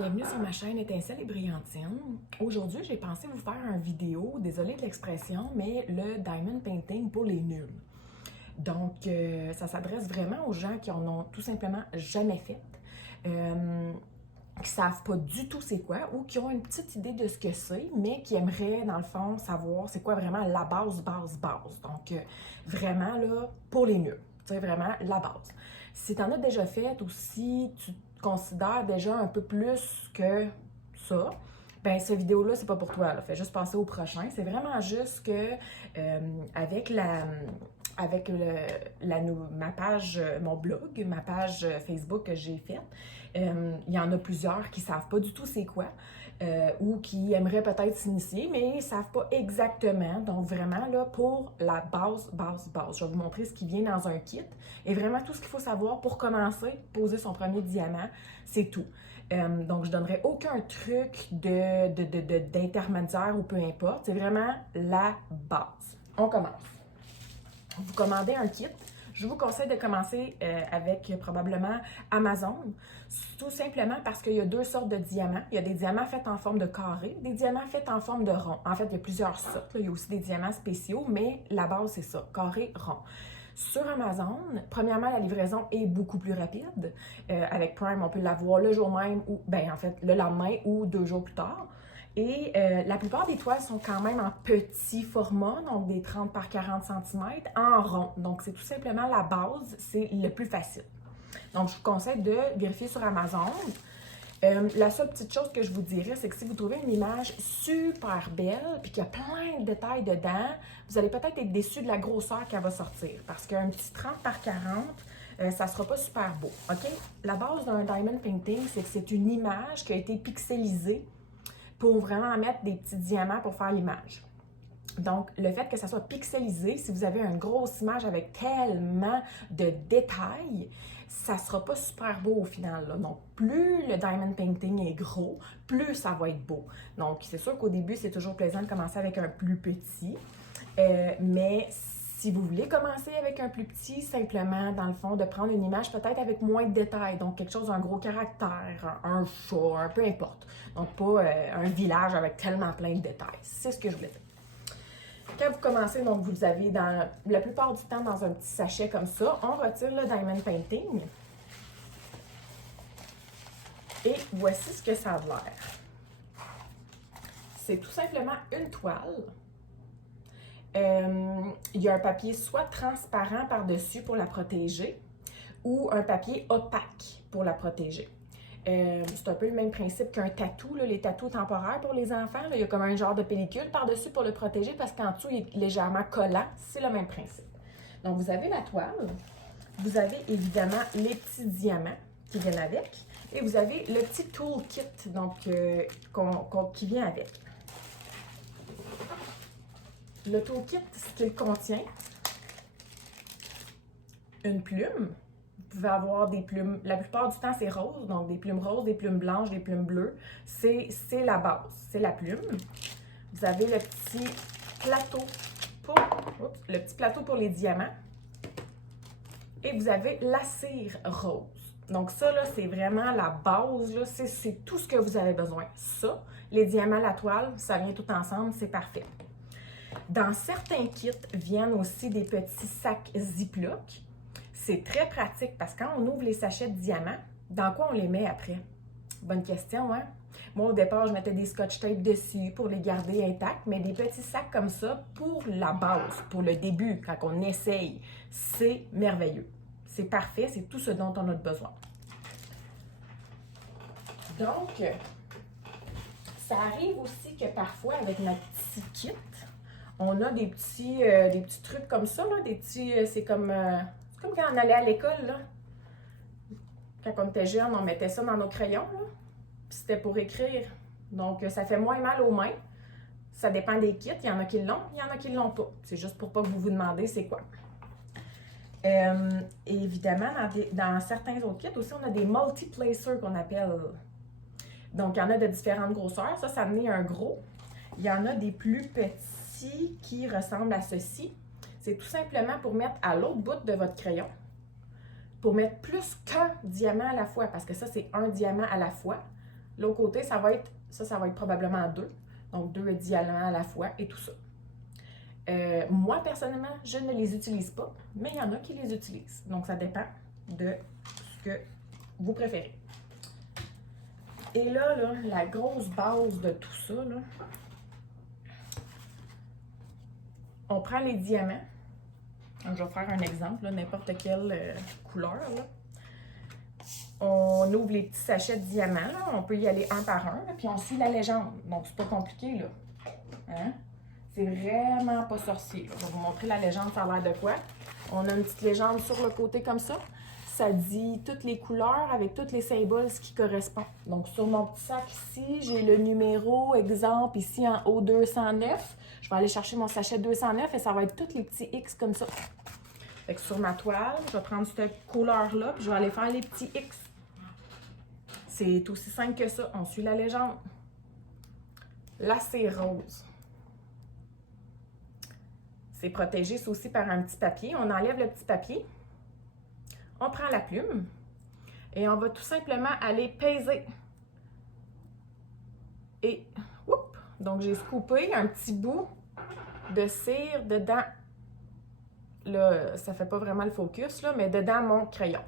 bienvenue sur ma chaîne Étincelle et Brillantine. Aujourd'hui, j'ai pensé vous faire une vidéo, désolée de l'expression, mais le diamond painting pour les nuls. Donc, ça s'adresse vraiment aux gens qui en ont tout simplement jamais fait, qui savent pas du tout c'est quoi ou qui ont une petite idée de ce que c'est, mais qui aimeraient, dans le fond, savoir c'est quoi vraiment la base. Donc, vraiment, là, pour les nuls. Tu sais, vraiment la base. Si tu en as déjà fait ou si tu te considères déjà un peu plus que ça, ben cette vidéo-là, c'est pas pour toi. Là. Fais juste passer au prochain. C'est vraiment juste que avec ma page, mon blog, ma page Facebook que j'ai faite, il y en a plusieurs qui savent pas du tout c'est quoi ou qui aimeraient peut-être s'initier, mais ils savent pas exactement. Donc vraiment, là, pour la base, je vais vous montrer ce qui vient dans un kit. Et vraiment, tout ce qu'il faut savoir pour commencer, poser son premier diamant, c'est tout. Donc, je ne donnerai aucun truc d'intermédiaire ou peu importe. C'est vraiment la base. On commence. Vous commandez un kit. Je vous conseille de commencer avec probablement Amazon, tout simplement parce qu'il y a deux sortes de diamants. Il y a des diamants faits en forme de carré, des diamants faits en forme de rond. En fait, il y a plusieurs sortes. Là. Il y a aussi des diamants spéciaux, mais la base, c'est ça, carré, rond. Sur Amazon, premièrement, la livraison est beaucoup plus rapide. Avec Prime, on peut l'avoir le jour même ou, ben en fait, le lendemain ou 2 jours plus tard. Et la plupart des toiles sont quand même en petit format, donc des 30 par 40 cm en rond. Donc, c'est tout simplement la base, c'est le plus facile. Donc, je vous conseille de vérifier sur Amazon. La seule petite chose que je vous dirais, c'est que si vous trouvez une image super belle puis qu'il y a plein de détails dedans, vous allez peut-être être déçu de la grosseur qu'elle va sortir. Parce qu'un petit 30 par 40, ça ne sera pas super beau. OK? La base d'un diamond painting, c'est que c'est une image qui a été pixelisée pour vraiment mettre des petits diamants pour faire l'image. Donc, le fait que ça soit pixelisé, si vous avez une grosse image avec tellement de détails, ça ne sera pas super beau au final. Là. Donc, plus le diamond painting est gros, plus ça va être beau. Donc, c'est sûr qu'au début, c'est toujours plaisant de commencer avec un plus petit. Mais si vous voulez commencer avec un plus petit, simplement, dans le fond, de prendre une image peut-être avec moins de détails. Donc, quelque chose, un gros caractère, un chat, peu importe. Donc, pas un village avec tellement plein de détails. C'est ce que je voulais dire. Quand vous commencez, donc vous avez la plupart du temps dans un petit sachet comme ça, on retire le diamond painting. Et voici ce que ça a l'air. C'est tout simplement une toile. Il y a un papier soit transparent par-dessus pour la protéger ou un papier opaque pour la protéger. C'est un peu le même principe qu'un tatou, là, les tatous temporaires pour les enfants. Là, il y a comme un genre de pellicule par-dessus pour le protéger parce qu'en dessous, il est légèrement collant. C'est le même principe. Donc, vous avez la toile. Vous avez évidemment les petits diamants qui viennent avec. Et vous avez le petit toolkit donc, qui vient avec. Le toolkit, ce qu'il contient, une plume. Vous pouvez avoir des plumes, la plupart du temps c'est rose, donc des plumes roses, des plumes blanches, des plumes bleues. C'est la base, c'est la plume. Vous avez le petit plateau pour les diamants. Et vous avez la cire rose. Donc ça, là, c'est vraiment la base, là, c'est tout ce que vous avez besoin. Ça, les diamants, la toile, ça vient tout ensemble, c'est parfait. Dans certains kits viennent aussi des petits sacs Ziploc. C'est très pratique parce que quand on ouvre les sachets de diamants, dans quoi on les met après? Bonne question, hein? Moi, au départ, je mettais des scotch tape dessus pour les garder intacts, mais des petits sacs comme ça, pour la base, pour le début, quand on essaye, c'est merveilleux. C'est parfait, c'est tout ce dont on a besoin. Donc, ça arrive aussi que parfois, avec notre petit kit, on a des petits trucs comme ça, là, des petits, c'est comme quand on allait à l'école, là. Quand on était jeune, on mettait ça dans nos crayons, là. Puis c'était pour écrire. Donc, ça fait moins mal aux mains. Ça dépend des kits. Il y en a qui l'ont, il y en a qui ne l'ont pas. C'est juste pour pas que vous vous demandez c'est quoi. Et évidemment, dans certains autres kits aussi, on a des multi-placers qu'on appelle. Donc, il y en a de différentes grosseurs. Ça en est un gros. Il y en a des plus petits qui ressemblent à ceci. C'est tout simplement pour mettre à l'autre bout de votre crayon, pour mettre plus qu'un diamant à la fois, parce que ça, c'est un diamant à la fois. L'autre côté, ça va être probablement 2. Donc, 2 diamants à la fois et tout ça. Moi, personnellement, je ne les utilise pas, mais il y en a qui les utilisent. Donc, ça dépend de ce que vous préférez. Et là, la grosse base de tout ça, là, on prend les diamants. Donc, je vais faire un exemple, n'importe quelle couleur. Là. On ouvre les petits sachets de diamants. Là. On peut y aller un par un, là, puis on suit la légende. Donc, c'est pas compliqué, là. Hein? C'est vraiment pas sorcier. Là. Je vais vous montrer la légende, ça a l'air de quoi. On a une petite légende sur le côté comme ça. Ça dit toutes les couleurs avec tous les symboles, ce qui correspond. Donc, sur mon petit sac ici, j'ai le numéro, exemple, ici en haut 209. Je vais aller chercher mon sachet 209 et ça va être tous les petits X comme ça. Fait que sur ma toile, je vais prendre cette couleur-là puis je vais aller faire les petits X. C'est aussi simple que ça. On suit la légende. Là, c'est rose. C'est protégé, c'est aussi par un petit papier. On enlève le petit papier. On prend la plume et on va tout simplement aller peser. Et, oups! Donc, j'ai scoopé un petit bout de cire dedans. Là, ça fait pas vraiment le focus, là, mais dedans mon crayon.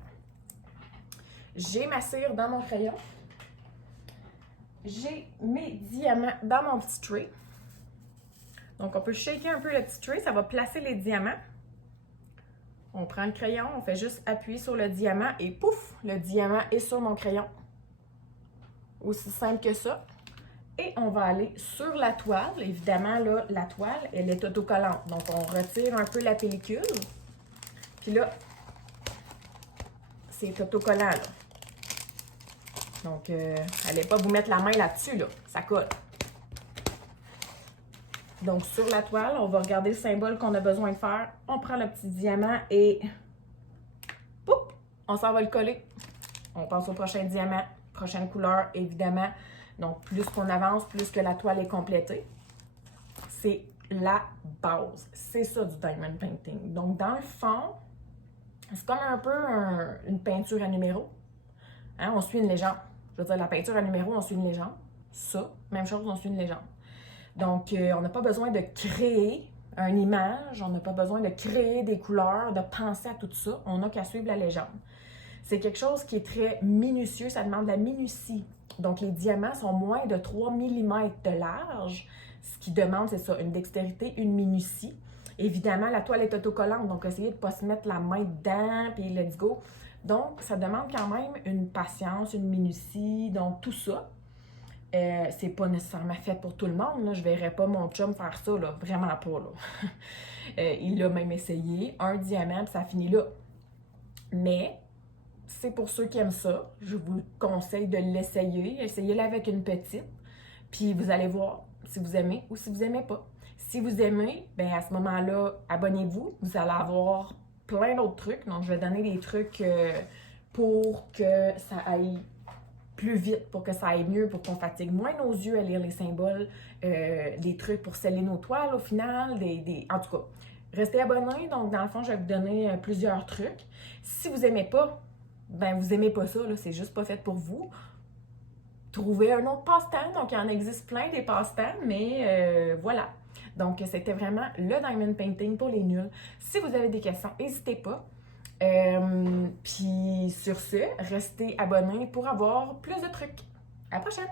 J'ai ma cire dans mon crayon. J'ai mes diamants dans mon petit tray. Donc, on peut shaker un peu le petit tray. Ça va placer les diamants. On prend le crayon, on fait juste appuyer sur le diamant et pouf, le diamant est sur mon crayon. Aussi simple que ça. Et on va aller sur la toile. Évidemment, là, la toile, elle est autocollante. Donc, on retire un peu la pellicule. Puis là, c'est autocollant, là. Donc, allez pas vous mettre la main là-dessus, là. Ça colle. Donc, sur la toile, on va regarder le symbole qu'on a besoin de faire. On prend le petit diamant et poup, on s'en va le coller. On passe au prochain diamant, prochaine couleur, évidemment. Donc, plus qu'on avance, plus que la toile est complétée. C'est la base. C'est ça du diamond painting. Donc, dans le fond, c'est comme un peu une peinture à numéro. Hein? On suit une légende. Je veux dire, la peinture à numéro, on suit une légende. Ça, même chose, on suit une légende. Donc, on n'a pas besoin de créer une image, on n'a pas besoin de créer des couleurs, de penser à tout ça. On n'a qu'à suivre la légende. C'est quelque chose qui est très minutieux, ça demande de la minutie. Donc, les diamants sont moins de 3 mm de large. Ce qui demande, c'est ça, une dextérité, une minutie. Évidemment, la toile est autocollante, donc essayez de ne pas se mettre la main dedans, puis let's go. Donc, ça demande quand même une patience, une minutie, donc tout ça. C'est pas nécessairement fait pour tout le monde. Là. Je verrais pas mon chum faire ça, là. Vraiment pas. Là. Il l'a même essayé. Un diamant, puis ça finit là. Mais c'est pour ceux qui aiment ça. Je vous conseille de l'essayer. Essayez-le avec une petite. Puis vous allez voir si vous aimez ou si vous aimez pas. Si vous aimez, bien à ce moment-là, abonnez-vous. Vous allez avoir plein d'autres trucs. Donc, je vais donner des trucs pour que ça aille plus vite, pour que ça aille mieux, pour qu'on fatigue moins nos yeux à lire les symboles, des trucs pour sceller nos toiles au final, en tout cas, restez abonnés. Donc, dans le fond, je vais vous donner plusieurs trucs. Si vous n'aimez pas, ben vous n'aimez pas ça, là, c'est juste pas fait pour vous. Trouvez un autre passe-temps. Donc, il en existe plein des passe-temps, mais voilà. Donc, c'était vraiment le diamond painting pour les nuls. Si vous avez des questions, n'hésitez pas. Puis sur ce, restez abonnés pour avoir plus de trucs. À la prochaine!